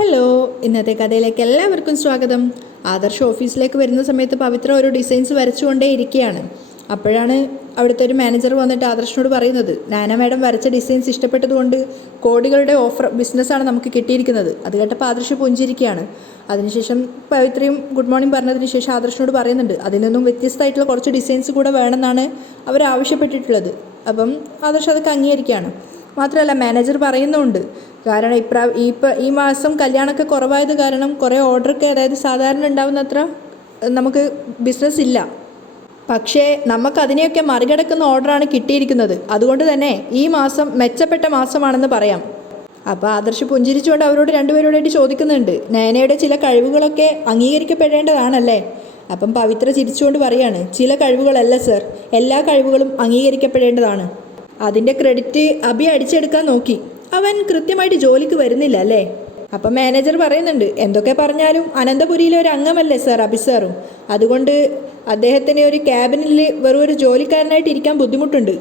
Hello, ഇന്നത്തെ കഥയിലേക്ക് എല്ലാവർക്കും സ്വാഗതം. ആദർശ് ഓഫീസിലേക്ക് വരുന്ന സമയത്ത് പവിത്ര ഒരു ഡിസൈൻസ് വരച്ചുകൊണ്ടേ ഇരിക്കുകയാണ്. അപ്പോഴാണ് അവിടുത്തെ ഒരു മാനേജർ വന്നിട്ട് ആദർശിനോട് പറയുന്നത്, നാന മാഡം വരച്ച ഡിസൈൻസ് ഇഷ്ടപ്പെട്ടതുകൊണ്ട് കോടികളുടെ ഓഫർ ബിസിനസ്സാണ് നമുക്ക് കിട്ടിയിരിക്കുന്നത്. അത് കേട്ടപ്പോൾ ആദർശ് പുഞ്ചിരിക്കുകയാണ്. അതിനുശേഷം പവിത്രയും ഗുഡ് മോർണിംഗ് പറഞ്ഞതിന് ശേഷം ആദർശിനോട് പറയുന്നുണ്ട്, അതിൽ നിന്നും വ്യത്യസ്തമായിട്ടുള്ള കുറച്ച് ഡിസൈൻസ് കൂടെ വേണമെന്നാണ് അവർ ആവശ്യപ്പെട്ടിട്ടുള്ളത്. അപ്പം ആദർശ് അതൊക്കെ അംഗീകരിക്കുകയാണ്. മാത്രമല്ല മാനേജർ പറയുന്നുണ്ട്, കാരണം ഈ മാസം കല്യാണമൊക്കെ കുറവായത് കാരണം കുറേ ഓർഡറൊക്കെ, അതായത് സാധാരണ ഉണ്ടാവുന്നത്ര നമുക്ക് ബിസിനസ് ഇല്ല. പക്ഷേ നമുക്കതിനെയൊക്കെ മറികടക്കുന്ന ഓർഡറാണ് കിട്ടിയിരിക്കുന്നത്. അതുകൊണ്ട് തന്നെ ഈ മാസം മെച്ചപ്പെട്ട മാസമാണെന്ന് പറയാം. അപ്പോൾ ആദർശ് പുഞ്ചിരിച്ചുകൊണ്ട് അവരോട് രണ്ടുപേരോടായിട്ട് ചോദിക്കുന്നുണ്ട്, നയനയുടെ ചില കഴിവുകളൊക്കെ അംഗീകരിക്കപ്പെടേണ്ടതാണല്ലേ? അപ്പം പവിത്ര ചിരിച്ചുകൊണ്ട് പറയാണ്, ചില കഴിവുകളല്ല സർ, എല്ലാ കഴിവുകളും അംഗീകരിക്കപ്പെടേണ്ടതാണ്. അതിൻ്റെ ക്രെഡിറ്റ് അഭി അടിച്ചെടുക്കാൻ നോക്കി, അവൻ കൃത്യമായിട്ട് ജോലിക്ക് വരുന്നില്ല അല്ലേ? അപ്പം മാനേജർ പറയുന്നുണ്ട്, എന്തൊക്കെ പറഞ്ഞാലും അനന്തപുരിയിലെ ഒരു അംഗമല്ലേ സാർ അഭി സാറും, അതുകൊണ്ട് അദ്ദേഹത്തിന് ഒരു ക്യാബിനിൽ വെറും ഒരു ജോലിക്കാരനായിട്ട് ഇരിക്കാൻ ബുദ്ധിമുട്ടുണ്ട്.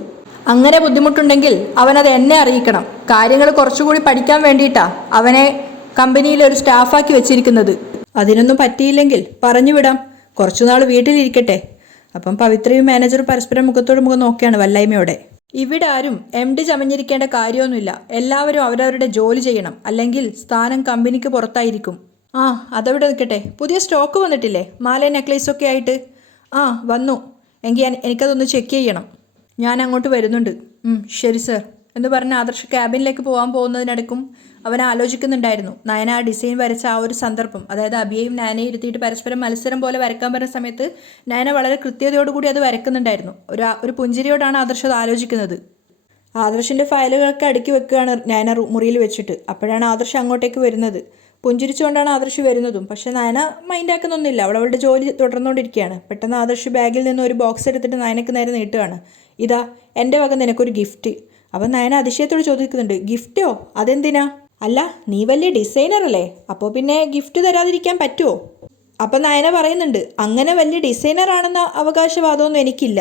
അങ്ങനെ ബുദ്ധിമുട്ടുണ്ടെങ്കിൽ അവനത് എന്നെ അറിയിക്കണം. കാര്യങ്ങൾ കുറച്ചുകൂടി പഠിക്കാൻ വേണ്ടിയിട്ടാണ് അവനെ കമ്പനിയിൽ ഒരു സ്റ്റാഫാക്കി വെച്ചിരിക്കുന്നത്. അതിനൊന്നും പറ്റിയില്ലെങ്കിൽ പറഞ്ഞു വിടാം, കുറച്ചുനാൾ വീട്ടിലിരിക്കട്ടെ. അപ്പം പവിത്രയും മാനേജറും പരസ്പരം മുഖത്തോട് മുഖം നോക്കിയാണ് വല്ലായ്മയോടെ. ഇവിടെ ആരും MD ചമഞ്ഞിരിക്കേണ്ട കാര്യമൊന്നുമില്ല. എല്ലാവരും അവരവരുടെ ജോലി ചെയ്യണം, അല്ലെങ്കിൽ സ്ഥാനം കമ്പനിക്ക് പുറത്തായിരിക്കും. അതവിടെ നിൽക്കട്ടെ, പുതിയ സ്റ്റോക്ക് വന്നിട്ടില്ലേ? മാല നെക്ലേസൊക്കെ ആയിട്ട്? വന്നു. എങ്കിൽ എനിക്കതൊന്ന് ചെക്ക് ചെയ്യണം. ഞാൻ അങ്ങോട്ട് വരുന്നുണ്ട്. ശരി സർ എന്ന് പറഞ്ഞ് ആദർശ് ക്യാബിനിലേക്ക് പോകാൻ പോകുന്നതിനിടയ്ക്കും അവൻ ആലോചിക്കുന്നുണ്ടായിരുന്നു, നയന ആ ഡിസൈൻ വരച്ച ആ ഒരു സന്ദർഭം, അതായത് അഭിയെയും നയനയും ഇരുത്തിയിട്ട് പരസ്പരം മത്സരം പോലെ വരക്കാൻ പറഞ്ഞ സമയത്ത് നയന വളരെ കൃത്യതയോടുകൂടി അത് വരക്കുന്നുണ്ടായിരുന്നു. ഒരു പുഞ്ചിരിയോടാണ് ആദർശ് അത് ആലോചിക്കുന്നത്. ആദർശിൻ്റെ ഫയലുകളൊക്കെ അടുക്കി വെക്കുകയാണ് നയന മുറിയിൽ വെച്ചിട്ട്. അപ്പോഴാണ് ആദർശ് അങ്ങോട്ടേക്ക് വരുന്നത്. പുഞ്ചിരിച്ചുകൊണ്ടാണ് ആദർശ് വരുന്നതും. പക്ഷേ നയന മൈൻഡാക്കുന്നൊന്നുമില്ല, അവളുടെ ജോലി തുടർന്നുകൊണ്ടിരിക്കുകയാണ്. പെട്ടെന്ന് ആദർശ് ബാഗിൽ നിന്ന് ഒരു ബോക്സ് എടുത്തിട്ട് നയനക്ക് നേരെ നീട്ടുകയാണ്. ഇതാ എൻ്റെ വക നിനക്കൊരു ഗിഫ്റ്റ്. അപ്പം നയന അതിശയത്തോട് ചോദിക്കുന്നുണ്ട്, ഗിഫ്റ്റോ? അതെന്തിനാ? അല്ല, നീ വലിയ ഡിസൈനർ അല്ലേ, അപ്പോൾ പിന്നെ ഗിഫ്റ്റ് തരാതിരിക്കാൻ പറ്റുമോ? അപ്പം നയന പറയുന്നുണ്ട്, അങ്ങനെ വലിയ ഡിസൈനർ ആണെന്ന അവകാശവാദമൊന്നും എനിക്കില്ല,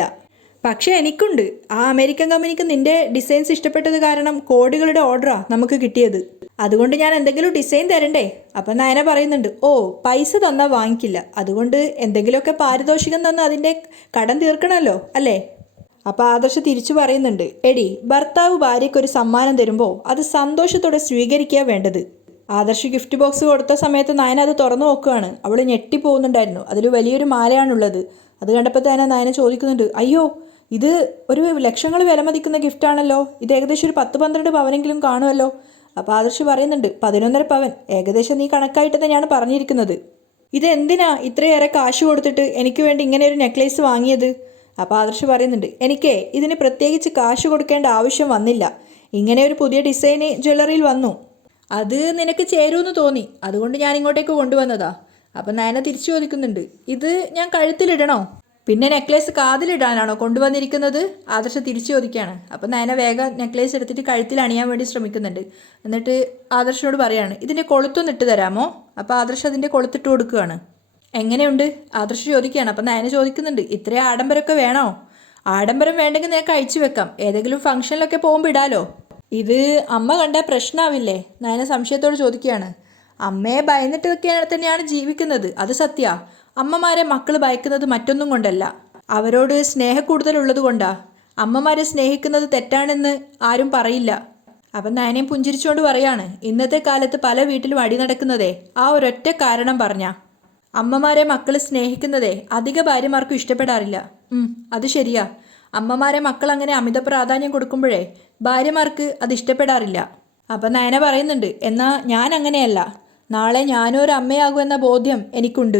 പക്ഷേ എനിക്കുണ്ട്. ആ അമേരിക്കൻ കമ്പനിക്ക് നിന്റെ ഡിസൈൻസ് ഇഷ്ടപ്പെട്ടത് കാരണം കോടികളുടെ ഓർഡറാണ് നമുക്ക് കിട്ടിയത്. അതുകൊണ്ട് ഞാൻ എന്തെങ്കിലും ഡിസൈൻ തരണ്ടേ? അപ്പം നയന പറയുന്നുണ്ട്, പൈസ തന്നാൽ വാങ്ങിക്കില്ല, അതുകൊണ്ട് എന്തെങ്കിലുമൊക്കെ പാരിതോഷികം തന്ന് അതിൻ്റെ കടം തീർക്കണമല്ലോ അല്ലേ? അപ്പോൾ ആദർശ് തിരിച്ചു പറയുന്നുണ്ട്, എടി, ഭർത്താവ് ഭാര്യയ്ക്കൊരു സമ്മാനം തരുമ്പോൾ അത് സന്തോഷത്തോടെ സ്വീകരിക്കുക വേണ്ടത്. ആദർശ് ഗിഫ്റ്റ് ബോക്സ് കൊടുത്ത സമയത്ത് നയന അത് തുറന്നു നോക്കുകയാണ്. അവൾ ഞെട്ടിപ്പോകുന്നുണ്ടായിരുന്നു. അതിൽ വലിയൊരു മാലയാണുള്ളത്. അത് കണ്ടപ്പോൾ തന്നെ നയന ചോദിക്കുന്നുണ്ട്, അയ്യോ, ഇത് ഒരു ലക്ഷങ്ങൾ വില മതിക്കുന്ന ഗിഫ്റ്റാണല്ലോ, ഇത് ഏകദേശം ഒരു 10-12 പവനെങ്കിലും കാണുമല്ലോ. അപ്പോൾ ആദർശ് പറയുന്നുണ്ട്, 11.5 പവൻ, ഏകദേശം നീ കണക്കായിട്ട് തന്നെയാണ് പറഞ്ഞിരിക്കുന്നത്. ഇതെന്തിനാ ഇത്രയേറെ കാശ് കൊടുത്തിട്ട് എനിക്ക് വേണ്ടി ഇങ്ങനെ ഒരു നെക്ലേസ് വാങ്ങിയത്? അപ്പോൾ ആദർശ് പറയുന്നുണ്ട്, എനിക്ക് ഇതിന് പ്രത്യേകിച്ച് കാശ് കൊടുക്കേണ്ട ആവശ്യം വന്നില്ല. ഇങ്ങനെ ഒരു പുതിയ ഡിസൈന് ജ്വല്ലറിയിൽ വന്നു, അത് നിനക്ക് ചേരുമെന്ന് തോന്നി, അതുകൊണ്ട് ഞാൻ ഇങ്ങോട്ടേക്ക് കൊണ്ടുവന്നതാ. അപ്പം നയന തിരിച്ചു ചോദിക്കുന്നുണ്ട്, ഇത് ഞാൻ കഴുത്തിലിടണോ? പിന്നെ നെക്ലേസ് കാതിലിടാനാണോ കൊണ്ടുവന്നിരിക്കുന്നത്? ആദർശ് തിരിച്ചു ചോദിക്കുകയാണ്. അപ്പം നയന വേഗം നെക്ലേസ് എടുത്തിട്ട് കഴുത്തിൽ അണിയാൻ വേണ്ടി ശ്രമിക്കുന്നുണ്ട്. എന്നിട്ട് ആദർശിനോട് പറയാണ്, ഇതിൻ്റെ കൊളുത്തൊന്ന് ഇട്ട് തരാമോ? അപ്പോൾ ആദർശ് അതിൻ്റെ കൊളുത്തിട്ട് കൊടുക്കുകയാണ്. എങ്ങനെയുണ്ട്? ആദർശ് ചോദിക്കുകയാണ്. അപ്പം നയന ചോദിക്കുന്നുണ്ട്, ഇത്രയും ആഡംബരമൊക്കെ വേണോ? ആഡംബരം വേണ്ടെങ്കിൽ നിനക്ക് അയച്ചു വെക്കാം, ഏതെങ്കിലും ഫംഗ്ഷനിലൊക്കെ പോകുമ്പോൾ ഇടാലോ. ഇത് അമ്മ കണ്ടാൽ പ്രശ്നമാവില്ലേ? നയന സംശയത്തോട് ചോദിക്കുകയാണ്. അമ്മയെ ഭയന്നിട്ടൊക്കെ തന്നെയാണ് ജീവിക്കുന്നത്, അത് സത്യ. അമ്മമാരെ മക്കൾ ഭയക്കുന്നത് മറ്റൊന്നും കൊണ്ടല്ല, അവരോട് സ്നേഹക്കൂടുതലുള്ളത് കൊണ്ടാ. അമ്മമാരെ സ്നേഹിക്കുന്നത് തെറ്റാണെന്ന് ആരും പറയില്ല. അപ്പം നയനയും പുഞ്ചിരിച്ചുകൊണ്ട് പറയാണ്, ഇന്നത്തെ കാലത്ത് പല വീട്ടിലും അടി നടക്കുന്നതേ ആ ഒരൊറ്റ കാരണം പറഞ്ഞാ. അമ്മമാരെ മക്കൾ സ്നേഹിക്കുന്നതേ അധിക ഭാര്യമാർക്കും ഇഷ്ടപ്പെടാറില്ല. അത് ശരിയാ. അമ്മമാരെ മക്കൾ അങ്ങനെ അമിത പ്രാധാന്യം കൊടുക്കുമ്പോഴേ ഭാര്യമാർക്ക് അത് ഇഷ്ടപ്പെടാറില്ല. അപ്പം നയന പറയുന്നുണ്ട്, എന്നാൽ ഞാൻ അങ്ങനെയല്ല, നാളെ ഞാനും ഒരു അമ്മയാകുമെന്ന ബോധ്യം എനിക്കുണ്ട്.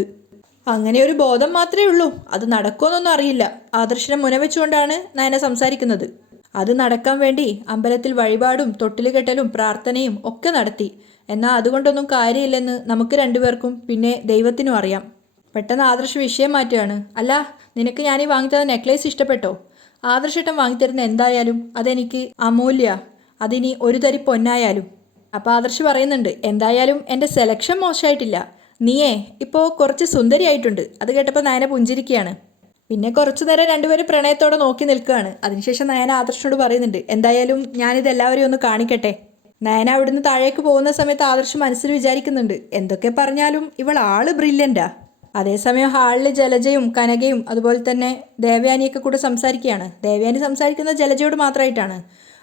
അങ്ങനെ ഒരു ബോധം മാത്രമേ ഉള്ളൂ, അത് നടക്കുമെന്നൊന്നും അറിയില്ല. ആദർശനെ മുനവെച്ചുകൊണ്ടാണ് നയന സംസാരിക്കുന്നത്. അത് നടക്കാൻ വേണ്ടി അമ്പലത്തിൽ വഴിപാടും തൊട്ടിലുകെട്ടലും പ്രാർത്ഥനയും ഒക്കെ നടത്തി. എന്നാൽ അതുകൊണ്ടൊന്നും കാര്യമില്ലെന്ന് നമുക്ക് രണ്ടുപേർക്കും പിന്നെ ദൈവത്തിനും അറിയാം. പെട്ടെന്ന് ആദർശ് വിഷയം മാറ്റുകയാണ്. അല്ല, നിനക്ക് ഞാനീ വാങ്ങിത്തന്ന നെക്ലേസ് ഇഷ്ടപ്പെട്ടോ? ആദർശേട്ടൻ വാങ്ങിത്തരുന്ന എന്തായാലും അതെനിക്ക് അമൂല്യ, അതിനി ഒരു തരി പൊന്നായാലും. അപ്പോൾ ആദർശ് പറയുന്നുണ്ട്, എന്തായാലും എൻ്റെ സെലക്ഷൻ മോശമായിട്ടില്ല, നീയേ ഇപ്പോൾ കുറച്ച് സുന്ദരിയായിട്ടുണ്ട്. അത് കേട്ടപ്പോൾ നയന പുഞ്ചിരിക്കുകയാണ്. പിന്നെ കുറച്ചു നേരം രണ്ടുപേരും പ്രണയത്തോടെ നോക്കി നിൽക്കുകയാണ്. അതിനുശേഷം നയന ആദർശനോട് പറയുന്നുണ്ട്, എന്തായാലും ഞാനിത് എല്ലാവരെയും ഒന്ന് കാണിക്കട്ടെ. നയന അവിടുന്ന് താഴേക്ക് പോകുന്ന സമയത്ത് ആദർശ് മനസ്സിൽ വിചാരിക്കുന്നുണ്ട്, എന്തൊക്കെ പറഞ്ഞാലും ഇവൾ ആള് ബ്രില്യൻ്റാ. അതേസമയം ഹാളിൽ ജലജയും കനകയും അതുപോലെ തന്നെ ദേവയാനിയൊക്കെ കൂടെ സംസാരിക്കുകയാണ്. ദേവയാനി സംസാരിക്കുന്നത് ജലജയോട് മാത്രമായിട്ടാണ്.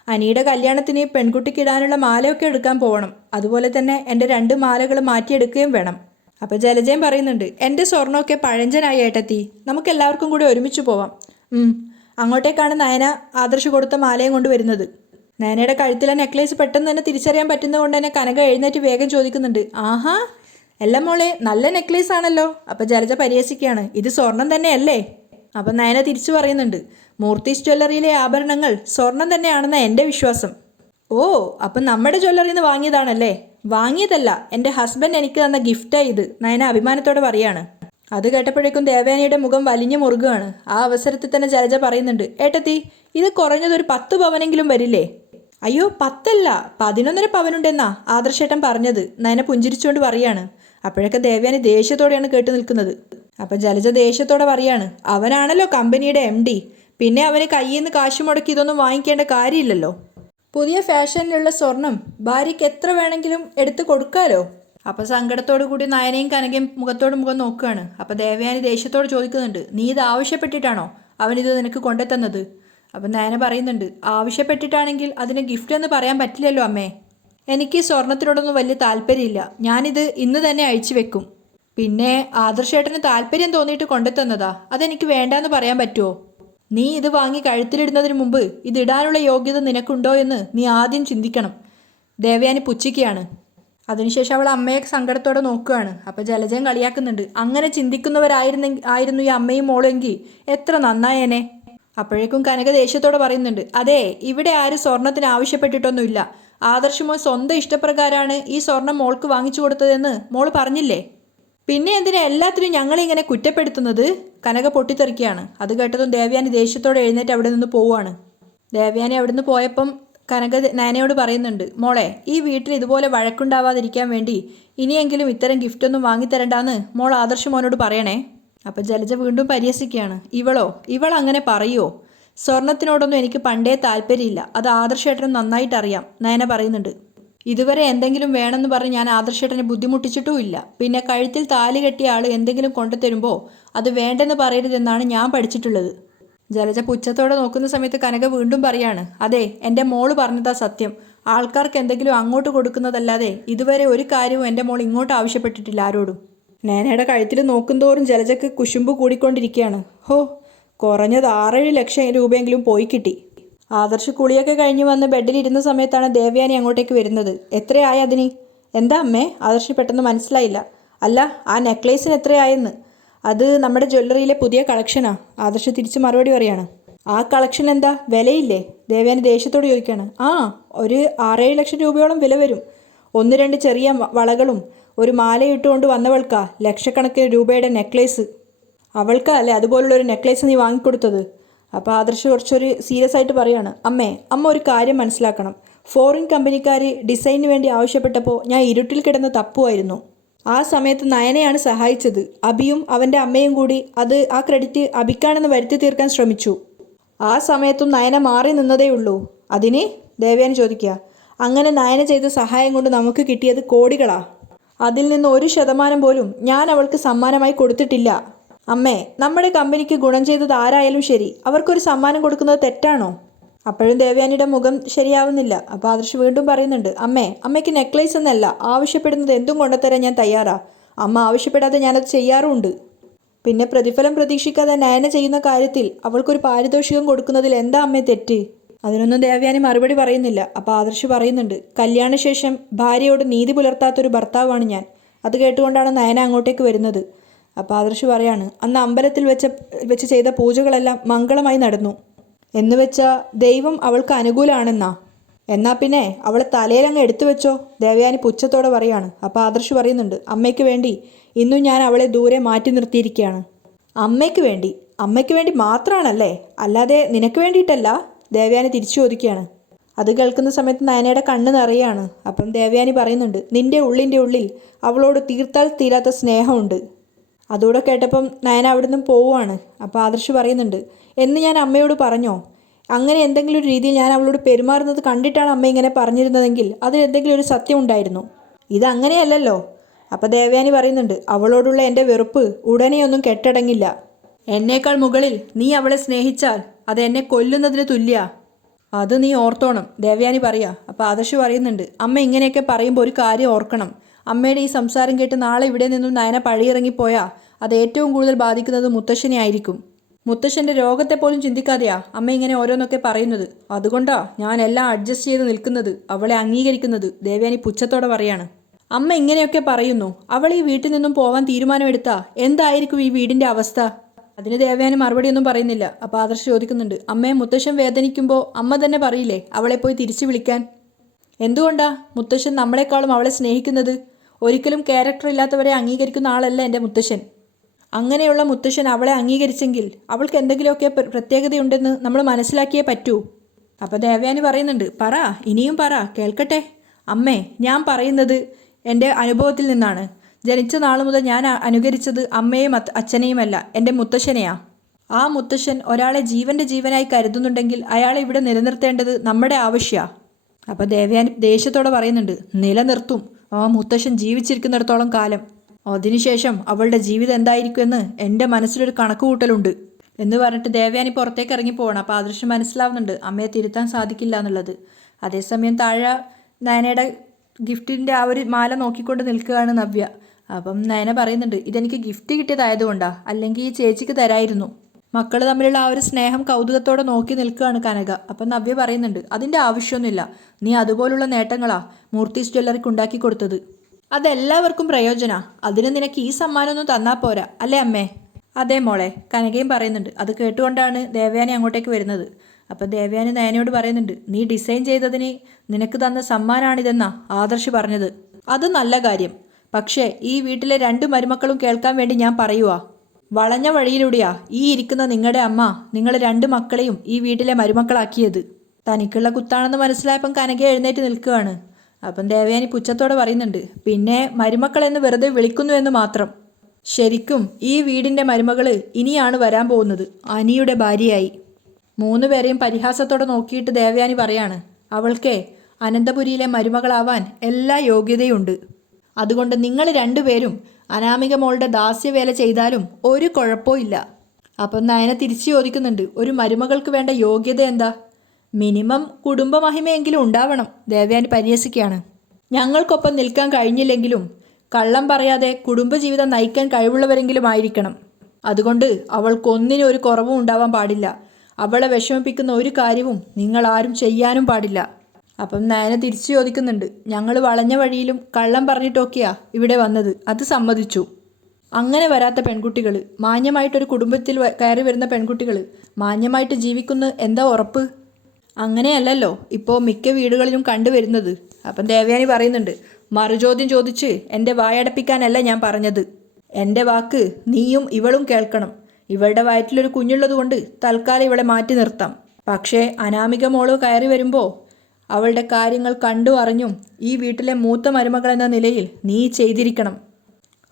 അനിയുടെ കല്യാണത്തിന് പെൺകുട്ടിക്ക് ഇടാനുള്ള മാലയൊക്കെ എടുക്കാൻ പോകണം, അതുപോലെ തന്നെ എൻ്റെ 2 മാലകൾ മാറ്റിയെടുക്കുകയും വേണം. അപ്പോൾ ജലജയും പറയുന്നുണ്ട്, എൻ്റെ സ്വർണ്ണമൊക്കെ പഴഞ്ചനായി ഏട്ടത്തി, നമുക്ക് എല്ലാവർക്കും കൂടി ഒരുമിച്ച് പോവാം. അങ്ങോട്ടേക്കാണ് നയന ആദർശ് കൊടുത്ത മാലയും കൊണ്ട് വരുന്നത്. നയനയുടെ കഴുത്തിലെ നെക്ലേസ് പെട്ടെന്ന് തന്നെ തിരിച്ചറിയാൻ പറ്റുന്നതുകൊണ്ട് തന്നെ കനക എഴുന്നേറ്റ് വേഗം ചോദിക്കുന്നുണ്ട്, ആഹാ എല്ലാം മോളെ നല്ല നെക്ലേസ് ആണല്ലോ. അപ്പോൾ ജലജ പരിഹസിക്കുകയാണ്, ഇത് സ്വർണം തന്നെയല്ലേ? അപ്പം നയന തിരിച്ചു പറയുന്നുണ്ട്, മൂർത്തീസ് ജ്വല്ലറിയിലെ ആഭരണങ്ങൾ സ്വർണം തന്നെയാണെന്ന എൻ്റെ വിശ്വാസം. ഓ അപ്പം നമ്മുടെ ജ്വല്ലറിയിൽ നിന്ന് വാങ്ങിയതാണല്ലേ? വാങ്ങിയതല്ല, എൻ്റെ ഹസ്ബൻഡ് എനിക്ക് തന്ന ഗിഫ്റ്റാണ് ഇത്, നയന അഭിമാനത്തോടെ പറയാണ്. അത് കേട്ടപ്പോഴേക്കും ദേവയാനിയുടെ മുഖം വലിഞ്ഞു മുറുകുകയാണ്. ആ അവസരത്തിൽ തന്നെ ജലജ പറയുന്നുണ്ട്, ഏട്ടത്തി ഇത് കുറഞ്ഞതൊരു 10 പവനെങ്കിലും വരില്ലേ? അയ്യോ 10 അല്ല 11.5 പവനുണ്ടെന്നാ ആദർശേട്ടൻ പറഞ്ഞത്, നയന പുഞ്ചിരിച്ചുകൊണ്ട് പറയാണ്. അപ്പോഴൊക്കെ ദേവയാനി ദേഷ്യത്തോടെയാണ് കേട്ടു നിൽക്കുന്നത്. അപ്പം ജലജ ദേഷ്യത്തോടെ പറയാണ്, അവനാണല്ലോ കമ്പനിയുടെ MD, പിന്നെ അവന് കയ്യിൽ നിന്ന് കാശ് മുടക്കി ഇതൊന്നും വാങ്ങിക്കേണ്ട കാര്യമില്ലല്ലോ. പുതിയ ഫാഷനിലുള്ള സ്വർണം ഭാര്യയ്ക്ക് എത്ര വേണമെങ്കിലും എടുത്തു കൊടുക്കാലോ. അപ്പോൾ സങ്കടത്തോടു കൂടി നയനയും കനകയും മുഖത്തോട് മുഖം നോക്കുകയാണ്. അപ്പോൾ ദേവയാനി ദേഷ്യത്തോട് ചോദിക്കുന്നുണ്ട്, നീ ഇത് ആവശ്യപ്പെട്ടിട്ടാണോ അവനിത് നിനക്ക് കൊണ്ടുതന്നത്? അപ്പം നയന പറയുന്നുണ്ട്, ആവശ്യപ്പെട്ടിട്ടാണെങ്കിൽ അതിന് ഗിഫ്റ്റ് എന്ന് പറയാൻ പറ്റില്ലല്ലോ അമ്മേ. എനിക്ക് സ്വർണത്തിനോടൊന്നും വലിയ താല്പര്യമില്ല, ഞാനിത് ഇന്ന് തന്നെ അഴിച്ചു വെക്കും. പിന്നെ ആദർശേട്ടന് താല്പര്യം തോന്നിയിട്ട് കൊണ്ടുതന്നതാ, അതെനിക്ക് വേണ്ടാന്ന് പറയാൻ പറ്റുമോ? നീ ഇത് വാങ്ങി കഴുത്തിലിടുന്നതിന് മുമ്പ് ഇതിടാനുള്ള യോഗ്യത നിനക്കുണ്ടോ എന്ന് നീ ആദ്യം ചിന്തിക്കണം. ദേവയാനി പുച്ഛിക്കുകയാണ്. അതിനുശേഷം അവൾ അമ്മയെ സങ്കടത്തോടെ നോക്കുകയാണ്. അപ്പോൾ ജലജയം കളിയാക്കുന്നുണ്ട്, അങ്ങനെ ചിന്തിക്കുന്നവരായിരുന്നു ഈ അമ്മയും മോളെങ്കിൽ എത്ര നന്നായേനെ. അപ്പോഴേക്കും കനക ദേഷ്യത്തോടെ പറയുന്നുണ്ട്, അതെ ഇവിടെ ആരും സ്വർണത്തിന് ആവശ്യപ്പെട്ടിട്ടൊന്നുമില്ല, ആദർശമോ സ്വന്തം ഇഷ്ടപ്രകാരമാണ് ഈ സ്വർണം മോൾക്ക് വാങ്ങിച്ചു കൊടുത്തതെന്ന് മോൾ പറഞ്ഞില്ലേ? പിന്നെ എന്തിനാ എല്ലാത്തിനും ഞങ്ങളിങ്ങനെ കുറ്റപ്പെടുത്തുന്നത്? കനക പൊട്ടിത്തെറിക്കുകയാണ്. അത് കേട്ടതും ദേവയാനി ദേഷ്യത്തോടെ എഴുന്നേറ്റ് അവിടെ നിന്ന് പോവുകയാണ്. ദേവയാനി അവിടെ നിന്ന് പോയപ്പം കനക നയനയോട് പറയുന്നുണ്ട്, മോളെ ഈ വീട്ടിൽ ഇതുപോലെ വഴക്കുണ്ടാവാതിരിക്കാൻ വേണ്ടി ഇനിയെങ്കിലും ഇത്തരം ഗിഫ്റ്റൊന്നും വാങ്ങിത്തരണ്ടാന്ന് മോൾ ആദർശ് മോനോട് പറയണേ. അപ്പം ജലജ വീണ്ടും പരിഹസിക്കുകയാണ്, ഇവൾ അങ്ങനെ പറയുമോ? സ്വർണത്തിനോടൊന്നും എനിക്ക് പണ്ടേ താല്പര്യമില്ല, അത് ആദർശേട്ടനും നന്നായിട്ടറിയാം, നയന പറയുന്നുണ്ട്. ഇതുവരെ എന്തെങ്കിലും വേണമെന്ന് പറഞ്ഞ് ഞാൻ ആദർശേട്ടനെ ബുദ്ധിമുട്ടിച്ചിട്ടുമില്ല. പിന്നെ കഴുത്തിൽ താലി കെട്ടിയ ആൾ എന്തെങ്കിലും കൊണ്ടുതരുമ്പോൾ അത് വേണ്ടെന്ന് പറയരുതെന്നാണ് ഞാൻ പഠിച്ചിട്ടുള്ളത്. ജലജ പുച്ഛത്തോടെ നോക്കുന്ന സമയത്ത് കനക വീണ്ടും പറയാണ്, അതെ എൻ്റെ മോള് പറഞ്ഞതാ സത്യം, ആൾക്കാർക്ക് എന്തെങ്കിലും അങ്ങോട്ട് കൊടുക്കുന്നതല്ലാതെ ഇതുവരെ ഒരു കാര്യവും എൻ്റെ മോൾ ഇങ്ങോട്ട് ആവശ്യപ്പെട്ടിട്ടില്ല ആരോടും. നേനയുടെ കഴുത്തിൽ നോക്കുന്തോറും ജലജക്ക് കുശുമ്പ് കൂടിക്കൊണ്ടിരിക്കുകയാണ്. കുറഞ്ഞത് 6-7 ലക്ഷം രൂപയെങ്കിലും പോയി കിട്ടി. ആദർശ് കുളിയൊക്കെ കഴിഞ്ഞ് വന്ന് ബെഡിലിരുന്ന സമയത്താണ് ദേവയാനി അങ്ങോട്ടേക്ക് വരുന്നത്. എത്രയായി അതിന്? എന്താ അമ്മേ? ആദർശ് പെട്ടെന്ന് മനസ്സിലായില്ല. അല്ല ആ നെക്ലേസിന് എത്രയായെന്ന്. അത് നമ്മുടെ ജ്വല്ലറിയിലെ പുതിയ കളക്ഷനാ, ആദർശ് തിരിച്ച് മറുപടി പറയാണ്. ആ കളക്ഷൻ എന്താ വിലയില്ലേ? ദേവയാനി ദേഷ്യത്തോട് ചോദിക്കുകയാണ്. ഒരു 6-7 ലക്ഷം രൂപയോളം വില വരും. 1-2 ചെറിയ വളകളും ഒരു മാലയിട്ടുകൊണ്ട് വന്നവൾക്കാ ലക്ഷക്കണക്കിന് രൂപയുടെ നെക്ലേസ്. അവൾക്കാ അല്ലേ അതുപോലുള്ളൊരു നെക്ലേസ് നീ വാങ്ങിക്കൊടുത്തത്? അപ്പോൾ ആദർശ് കുറച്ചൊരു സീരിയസ് ആയിട്ട് പറയാണ്, അമ്മ ഒരു കാര്യം മനസ്സിലാക്കണം, ഫോറിൻ കമ്പനിക്കാർ ഡിസൈനിന് വേണ്ടി ആവശ്യപ്പെട്ടപ്പോൾ ഞാൻ ഇരുട്ടിൽ കിടന്ന് തപ്പുമായിരുന്നു. ആ സമയത്ത് നയനയാണ് സഹായിച്ചത്. അബിയും അവൻ്റെ അമ്മയും കൂടി ആ ക്രെഡിറ്റ് അബിക്കാണെന്ന് വരുത്തി തീർക്കാൻ ശ്രമിച്ചു. ആ സമയത്തും നയന മാറി നിന്നതേ ഉള്ളൂ. അതിന്? ദേവയാനി ചോദിക്കുക. അങ്ങനെ നയന ചെയ്ത സഹായം കൊണ്ട് നമുക്ക് കിട്ടിയത് കോടികളാ. അതിൽ നിന്ന് 1% പോലും ഞാൻ അവൾക്ക് സമ്മാനമായി കൊടുത്തിട്ടില്ല. അമ്മേ, നമ്മുടെ കമ്പനിക്ക് ഗുണം ചെയ്തത് ആരായാലും ശരി, അവർക്കൊരു സമ്മാനം കൊടുക്കുന്നത് തെറ്റാണോ? അപ്പോഴും ദേവയാനിയുടെ മുഖം ശരിയാവുന്നില്ല. അപ്പോൾ ആദർശ് വീണ്ടും പറയുന്നുണ്ട്, അമ്മയ്ക്ക് നെക്ലേസ് എന്നല്ല, ആവശ്യപ്പെടുന്നത് എന്തും കൊണ്ടുതരാൻ ഞാൻ തയ്യാറാ. അമ്മ ആവശ്യപ്പെടാതെ ഞാനത് ചെയ്യാറുമുണ്ട്. പിന്നെ പ്രതിഫലം പ്രതീക്ഷിക്കാതെ നയന ചെയ്യുന്ന കാര്യത്തിൽ അവൾക്കൊരു പാരിതോഷികം കൊടുക്കുന്നതിൽ എന്താ അമ്മേ തെറ്റ്? അതിനൊന്നും ദേവയാനി മറുപടി പറയുന്നില്ല. അപ്പോൾ ആദർശ് പറയുന്നുണ്ട്, കല്യാണശേഷം ഭാര്യയോട് നീതി പുലർത്താത്തൊരു ഭർത്താവാണ് ഞാൻ. അത് കേട്ടുകൊണ്ടാണ് നയന അങ്ങോട്ടേക്ക് വരുന്നത്. അപ്പോൾ ആദർശ് പറയാണ്, അന്ന് അമ്പലത്തിൽ വെച്ച് ചെയ്ത പൂജകളെല്ലാം മംഗളമായി നടന്നു എന്ന് വെച്ചാൽ ദൈവം അവൾക്ക് അനുകൂലമാണെന്നാ? എന്നാൽ പിന്നെ അവളെ തലയിലങ്ങ് എടുത്തു വെച്ചോ? ദേവയാനി പുച്ഛത്തോടെ പറയാണ്. അപ്പോൾ ആദർശ് പറയുന്നുണ്ട്, അമ്മയ്ക്ക് വേണ്ടി ഇന്നും ഞാൻ അവളെ ദൂരെ മാറ്റി നിർത്തിയിരിക്കുകയാണ്. അമ്മയ്ക്ക് വേണ്ടി മാത്രമാണല്ലേ, അല്ലാതെ നിനക്ക് വേണ്ടിയിട്ടല്ല? ദേവയാനി തിരിച്ചു ചോദിക്കുകയാണ്. അത് കേൾക്കുന്ന സമയത്ത് നയനയുടെ കണ്ണ് നിറയാണ്. അപ്പം ദേവയാനി പറയുന്നുണ്ട്, നിൻ്റെ ഉള്ളിൽ അവളോട് തീർത്താൽ തീരാത്ത സ്നേഹമുണ്ട്. അതുകൂടെ കേട്ടപ്പം നയന അവിടെ നിന്നും പോവുകയാണ്. അപ്പോൾ ആദർശ് പറയുന്നുണ്ട്, എന്ന് ഞാൻ അമ്മയോട് പറഞ്ഞോ? അങ്ങനെ എന്തെങ്കിലും ഒരു രീതിയിൽ ഞാൻ അവളോട് പെരുമാറുന്നത് കണ്ടിട്ടാണ് അമ്മ ഇങ്ങനെ പറഞ്ഞിരുന്നതെങ്കിൽ അതിൽ എന്തെങ്കിലും ഒരു സത്യം ഉണ്ടായിരുന്നു. ഇതങ്ങനെയല്ലല്ലോ. അപ്പം ദേവയാനി പറയുന്നുണ്ട്, അവളോടുള്ള എൻ്റെ വെറുപ്പ് ഉടനെയൊന്നും കെട്ടടങ്ങില്ല. എന്നേക്കാൾ മുകളിൽ നീ അവളെ സ്നേഹിച്ചാൽ അത് എന്നെ കൊല്ലുന്നതിന് തുല്യ. അത് നീ ഓർത്തോണം, ദേവയാനി പറയാ. അപ്പോൾ ആദർശ് പറയുന്നുണ്ട്, അമ്മ ഇങ്ങനെയൊക്കെ പറയുമ്പോൾ ഒരു കാര്യം ഓർക്കണം. അമ്മയുടെ ഈ സംസാരം കേട്ട് നാളെ ഇവിടെ നിന്നും നയന പഴിയിറങ്ങിപ്പോയാൽ അത് ഏറ്റവും കൂടുതൽ ബാധിക്കുന്നത് മുത്തശ്ശനെ ആയിരിക്കും. മുത്തശ്ശൻ്റെ രോഗത്തെ പോലും ചിന്തിക്കാതെയാ അമ്മ ഇങ്ങനെ ഓരോന്നൊക്കെ പറയുന്നത്. അതുകൊണ്ടാ ഞാൻ എല്ലാം അഡ്ജസ്റ്റ് ചെയ്ത് നിൽക്കുന്നത്, അവളെ അംഗീകരിക്കുന്നത്, ദേവയാനി പുച്ഛത്തോടെ പറയാണ്. അമ്മ ഇങ്ങനെയൊക്കെ പറയുന്നു, അവൾ ഈ വീട്ടിൽ നിന്നും പോവാൻ തീരുമാനമെടുത്താ എന്തായിരിക്കും ഈ വീടിൻ്റെ അവസ്ഥ? അതിന് ദേവയാനി മറുപടിയൊന്നും പറയുന്നില്ല. അപ്പോൾ ആദർശ് ചോദിക്കുന്നുണ്ട്, അമ്മയെ മുത്തശ്ശൻ വേദനിക്കുമ്പോൾ അമ്മ തന്നെ പറയില്ലേ അവളെ പോയി തിരിച്ചു വിളിക്കാൻ? എന്തുകൊണ്ടാ മുത്തശ്ശൻ നമ്മളെക്കാളും അവളെ സ്നേഹിക്കുന്നത്? ഒരിക്കലും ക്യാരക്ടർ ഇല്ലാത്തവരെ അംഗീകരിക്കുന്ന ആളല്ല എൻ്റെ മുത്തശ്ശൻ. അങ്ങനെയുള്ള മുത്തശ്ശൻ അവളെ അംഗീകരിച്ചെങ്കിൽ അവൾക്ക് എന്തെങ്കിലുമൊക്കെ പ്രത്യേകതയുണ്ടെന്ന് നമ്മൾ മനസ്സിലാക്കിയേ പറ്റൂ. അപ്പോൾ ദേവയാനി പറയുന്നുണ്ട്, പറ, ഇനിയും പറ, കേൾക്കട്ടെ. അമ്മേ, ഞാൻ പറയുന്നത് എൻ്റെ അനുഭവത്തിൽ നിന്നാണ്. ജനിച്ച നാൾ മുതൽ ഞാൻ അനുകരിച്ചത് അമ്മയും അച്ഛനെയുമല്ല, എൻ്റെ മുത്തശ്ശനെയാ. ആ മുത്തശ്ശൻ ഒരാളെ ജീവൻ്റെ ജീവനായി കരുതുന്നുണ്ടെങ്കിൽ അയാളെ ഇവിടെ നിലനിർത്തേണ്ടത് നമ്മുടെ ആവശ്യമാണ്. അപ്പോൾ ദേവയാനി ദേഷ്യത്തോടെ പറയുന്നുണ്ട്, നിലനിർത്തും, ആ മുത്തശ്ശൻ ജീവിച്ചിരിക്കുന്നിടത്തോളം കാലം. അതിനുശേഷം അവളുടെ ജീവിതം എന്തായിരിക്കുമെന്ന് എൻ്റെ മനസ്സിലൊരു കണക്കുകൂട്ടലുണ്ട് എന്ന് പറഞ്ഞിട്ട് ദേവയാനി പുറത്തേക്ക് ഇറങ്ങി പോകണം. അപ്പോൾ ആദർശം മനസ്സിലാവുന്നുണ്ട് അമ്മയെ തിരുത്താൻ സാധിക്കില്ല എന്നുള്ളത്. അതേസമയം താഴെ നയനയുടെ ഗിഫ്റ്റിൻ്റെ ആ ഒരു മാല നോക്കിക്കൊണ്ട് നിൽക്കുകയാണ് നവ്യ. അപ്പം നയന പറയുന്നുണ്ട്, ഇതെനിക്ക് ഗിഫ്റ്റ് കിട്ടിയതായതുകൊണ്ടാണ്, അല്ലെങ്കിൽ ഈ ചേച്ചിക്ക് തരായിരുന്നു. മക്കൾ തമ്മിലുള്ള ആ ഒരു സ്നേഹം കൗതുകത്തോടെ നോക്കി നിൽക്കുകയാണ് കനക. അപ്പം നവ്യ പറയുന്നുണ്ട്, അതിൻ്റെ ആവശ്യമൊന്നുമില്ല. നീ അതുപോലുള്ള നേട്ടങ്ങളാ മൂർത്തീസ് ജ്വല്ലറിക്ക് ഉണ്ടാക്കി കൊടുത്തത്. അതെല്ലാവർക്കും പ്രയോജന. അതിന് നിനക്ക് ഈ സമ്മാനമൊന്നും തന്നാൽ പോരാ, അല്ലേ അമ്മേ? അതേ മോളെ, കനകയും പറയുന്നുണ്ട്. അത് കേട്ടുകൊണ്ടാണ് ദേവയാനി അങ്ങോട്ടേക്ക് വരുന്നത്. അപ്പം ദേവയാനി നയനയോട് പറയുന്നുണ്ട്, നീ ഡിസൈൻ ചെയ്തതിന് നിനക്ക് തന്ന സമ്മാനമാണിതെന്നാ ആദർശ് പറഞ്ഞത്. അത് നല്ല കാര്യം. പക്ഷേ ഈ വീട്ടിലെ 2 മരുമക്കളും കേൾക്കാൻ വേണ്ടി ഞാൻ പറയുവാ, വളഞ്ഞ വഴിയിലൂടെയാ ഈ ഇരിക്കുന്ന നിങ്ങളുടെ അമ്മ നിങ്ങൾ 2 മക്കളെയും ഈ വീട്ടിലെ മരുമക്കളാക്കിയത്. തനിക്കുള്ള കുത്താണെന്ന് മനസ്സിലായപ്പം കനക എഴുന്നേറ്റ് നിൽക്കുകയാണ്. അപ്പം ദേവയാനി പുച്ഛത്തോടെ പറയുന്നുണ്ട്, പിന്നെ മരുമക്കളെന്ന് വെറുതെ വിളിക്കുന്നു എന്ന് മാത്രം. ശരിക്കും ഈ വീടിൻ്റെ മരുമകൾ ഇനിയാണ് വരാൻ പോകുന്നത്, അനിയുടെ ഭാര്യയായി. 3 പേരെയും പരിഹാസത്തോടെ നോക്കിയിട്ട് ദേവയാനി പറയാണ്, അവൾക്കേ അനന്തപുരിയിലെ മരുമകളാവാൻ എല്ലാ യോഗ്യതയുണ്ട്. അതുകൊണ്ട് നിങ്ങൾ 2 പേരും അനാമിക മോളുടെ ദാസ്യവേല ചെയ്താലും ഒരു കുഴപ്പമില്ല. അപ്പം നയന തിരിച്ചു ചോദിക്കുന്നുണ്ട്, ഒരു മരുമകൾക്ക് വേണ്ട യോഗ്യത എന്താ? മിനിമം കുടുംബമഹിമയെങ്കിലും ഉണ്ടാവണം. ദേവയാനി പരിഹസിക്കുകയാണ്. ഞങ്ങൾക്കൊപ്പം നിൽക്കാൻ കഴിഞ്ഞില്ലെങ്കിലും കള്ളം പറയാതെ കുടുംബജീവിതം നയിക്കാൻ കഴിവുള്ളവരെങ്കിലും ആയിരിക്കണം. അതുകൊണ്ട് അവൾക്കൊന്നിനും ഒരു കുറവും ഉണ്ടാവാൻ പാടില്ല. അവളെ വിഷമിപ്പിക്കുന്ന ഒരു കാര്യവും നിങ്ങൾ ആരും ചെയ്യാനും പാടില്ല. അപ്പം നയന തിരിച്ചു ചോദിക്കുന്നുണ്ട്, ഞങ്ങൾ വളഞ്ഞ വഴിയിലും കള്ളം പറഞ്ഞിട്ടൊക്കെയാ ഇവിടെ വന്നത്, അത് സമ്മതിച്ചു. അങ്ങനെ വരാത്ത പെൺകുട്ടികൾ, മാന്യമായിട്ടൊരു കുടുംബത്തിൽ കയറി വരുന്ന പെൺകുട്ടികൾ മാന്യമായിട്ട് ജീവിക്കുന്ന എന്താ ഉറപ്പ്? അങ്ങനെയല്ലല്ലോ ഇപ്പോൾ മിക്ക വീടുകളിലും കണ്ടുവരുന്നത്. അപ്പം ദേവയാനി പറയുന്നുണ്ട്, മറുചോദ്യം ചോദിച്ച് എൻ്റെ വായടപ്പിക്കാനല്ല ഞാൻ പറഞ്ഞത്. എൻ്റെ വാക്ക് നീയും ഇവളും കേൾക്കണം. ഇവളുടെ വയറ്റിലൊരു കുഞ്ഞുള്ളതുകൊണ്ട് തൽക്കാലം ഇവളെ മാറ്റി നിർത്താം. പക്ഷേ അനാമിക മോള് കയറി വരുമ്പോൾ അവളുടെ കാര്യങ്ങൾ കണ്ടു അറിഞ്ഞും ഈ വീട്ടിലെ മൂത്ത മരുമകൾ എന്ന നിലയിൽ നീ ചെയ്തിരിക്കണം.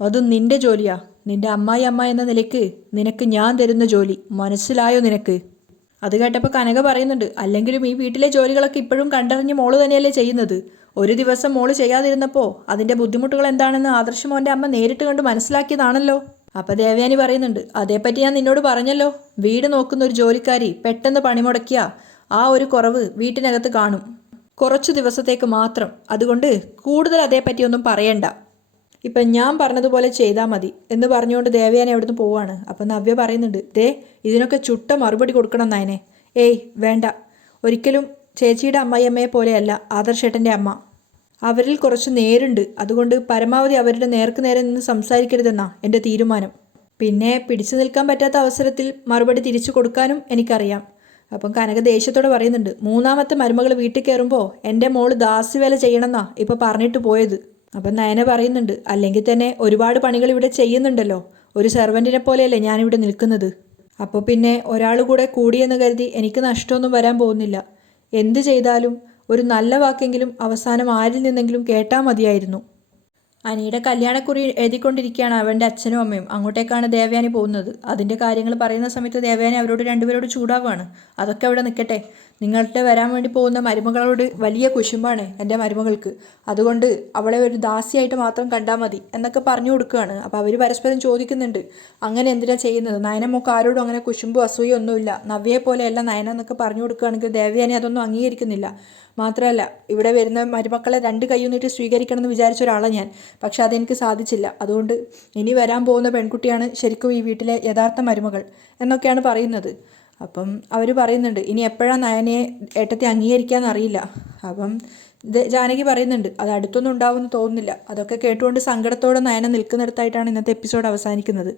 അതും നിന്റെ ജോലിയാ. നിന്റെ അമ്മായി അമ്മ എന്ന നിലയ്ക്ക് നിനക്ക് ഞാൻ തരുന്ന ജോലി. മനസ്സിലായോ നിനക്ക്? അത് കേട്ടപ്പോൾ കനക പറയുന്നുണ്ട്, അല്ലെങ്കിലും ഈ വീട്ടിലെ ജോലികളൊക്കെ ഇപ്പോഴും കണ്ടറിഞ്ഞ് മോള് തന്നെയല്ലേ ചെയ്യുന്നത്. ഒരു ദിവസം മോള് ചെയ്യാതിരുന്നപ്പോൾ അതിൻ്റെ ബുദ്ധിമുട്ടുകൾ എന്താണെന്ന് ആദർശ് മോൻ്റെ അമ്മ നേരിട്ട് കണ്ട് മനസ്സിലാക്കിയതാണല്ലോ. അപ്പോൾ ദേവയാനി പറയുന്നുണ്ട്, അതേപ്പറ്റി ഞാൻ നിന്നോട് പറഞ്ഞല്ലോ, വീട് നോക്കുന്ന ഒരു ജോലിക്കാരി പെട്ടെന്ന് പണിമുടക്കിയ ആ ഒരു കുറവ് വീട്ടിനകത്ത് കാണും. കുറച്ചു ദിവസത്തേക്ക് മാത്രം. അതുകൊണ്ട് കൂടുതൽ അതേപ്പറ്റിയൊന്നും പറയണ്ട. ഇപ്പം ഞാൻ പറഞ്ഞതുപോലെ ചെയ്താൽ മതി എന്ന് പറഞ്ഞുകൊണ്ട് ദേവയാനി അവിടുന്ന് പോവാണ്. അപ്പം നവ്യ പറയുന്നുണ്ട്, ഇതിനൊക്കെ ചുട്ട മറുപടി കൊടുക്കണം നയനെ. ഏയ് വേണ്ട, ഒരിക്കലും ചേച്ചിയുടെ അമ്മായിയമ്മയെ പോലെയല്ല ആദർശേട്ടൻ്റെ അമ്മ. അവരിൽ കുറച്ച് നേരുണ്ട്. അതുകൊണ്ട് പരമാവധി അവരുടെ നേർക്ക് നേരെ നിന്ന് സംസാരിക്കരുതെന്നാ എൻ്റെ തീരുമാനം. പിന്നെ പിടിച്ചു നിൽക്കാൻ പറ്റാത്ത അവസരത്തിൽ മറുപടി തിരിച്ചു കൊടുക്കാനും എനിക്കറിയാം. അപ്പം കനക ദേഷ്യത്തോടെ പറയുന്നുണ്ട്, 3ാമത്തെ മരുമകൾ വീട്ടിൽ കയറുമ്പോൾ എൻ്റെ മോള് ദാസ്യവേല ചെയ്യണമെന്നാ ഇപ്പോൾ പറഞ്ഞിട്ട് പോയത്. അപ്പം നയന പറയുന്നുണ്ട്, അല്ലെങ്കിൽ തന്നെ ഒരുപാട് പണികൾ ഇവിടെ ചെയ്യുന്നുണ്ടല്ലോ. ഒരു സെർവൻറ്റിനെ പോലെയല്ലേ ഞാനിവിടെ നിൽക്കുന്നത്. അപ്പോൾ പിന്നെ ഒരാൾ കൂടെ കൂടിയെന്ന് കരുതി എനിക്ക് നഷ്ടമൊന്നും വരാൻ പോകുന്നില്ല. എന്ത് ചെയ്താലും ഒരു നല്ല വാക്കെങ്കിലും അവസാനം ആരിൽ നിന്നെങ്കിലും കേട്ടാൽ മതിയായിരുന്നു. അനിയുടെ കല്യാണക്കുറി എഴുതിക്കൊണ്ടിരിക്കുകയാണ് അവൻ്റെ അച്ഛനും അമ്മയും. അങ്ങോട്ടേക്കാണ് ദേവയാനി പോകുന്നത്. അതിൻ്റെ കാര്യങ്ങൾ പറയുന്ന സമയത്ത് ദേവയാനി അവരോട് രണ്ടുപേരോട് ചൂടാവുകയാണ്. അതൊക്കെ അവിടെ നിൽക്കട്ടെ, നിങ്ങളുടെ വരാൻ വേണ്ടി പോകുന്ന മരുമകളോട് വലിയ കുശുമ്പാണ് എൻ്റെ മരുമകൾക്ക്, അതുകൊണ്ട് അവളെ ഒരു ദാസിയായിട്ട് മാത്രം കണ്ടാൽ മതി എന്നൊക്കെ പറഞ്ഞു കൊടുക്കുകയാണ്. അപ്പോൾ അവർ പരസ്പരം ചോദിക്കുന്നുണ്ട്, അങ്ങനെ എന്തിനാ ചെയ്യുന്നത്? നയനമൊക്കെ ആരോടും അങ്ങനെ കുശുമ്പോ അസൂയോ ഒന്നുമില്ല, നവ്യയെ പോലെയല്ല നയന എന്നൊക്കെ പറഞ്ഞു കൊടുക്കുകയാണെങ്കിൽ ദേവയാനി അതൊന്നും അംഗീകരിക്കുന്നില്ല. മാത്രമല്ല, ഇവിടെ വരുന്ന മരുമക്കളെ രണ്ട് കൈ നീട്ടി സ്വീകരിക്കണം എന്ന് വിചാരിച്ച ഒരാളാണ് ഞാൻ. പക്ഷെ അതെനിക്ക് സാധിച്ചില്ല. അതുകൊണ്ട് ഇനി വരാൻ പോകുന്ന പെൺകുട്ടിയാണ് ശരിക്കും ഈ വീട്ടിലെ യഥാർത്ഥ മരുമകൾ എന്നൊക്കെയാണ് പറയുന്നത്. അപ്പം അവർ പറയുന്നുണ്ട്, ഇനി എപ്പോഴാണ് നയനയെ ഏട്ടത്തെ അംഗീകരിക്കാമെന്ന് അറിയില്ല. അപ്പം ജാനകി പറയുന്നുണ്ട്, അത് അടുത്തൊന്നും ഉണ്ടാവുമെന്ന് തോന്നുന്നില്ല. അതൊക്കെ കേട്ടുകൊണ്ട് സങ്കടത്തോടെ നയന നിൽക്കുന്നിടത്തായിട്ടാണ് ഇന്നത്തെ എപ്പിസോഡ് അവസാനിക്കുന്നത്.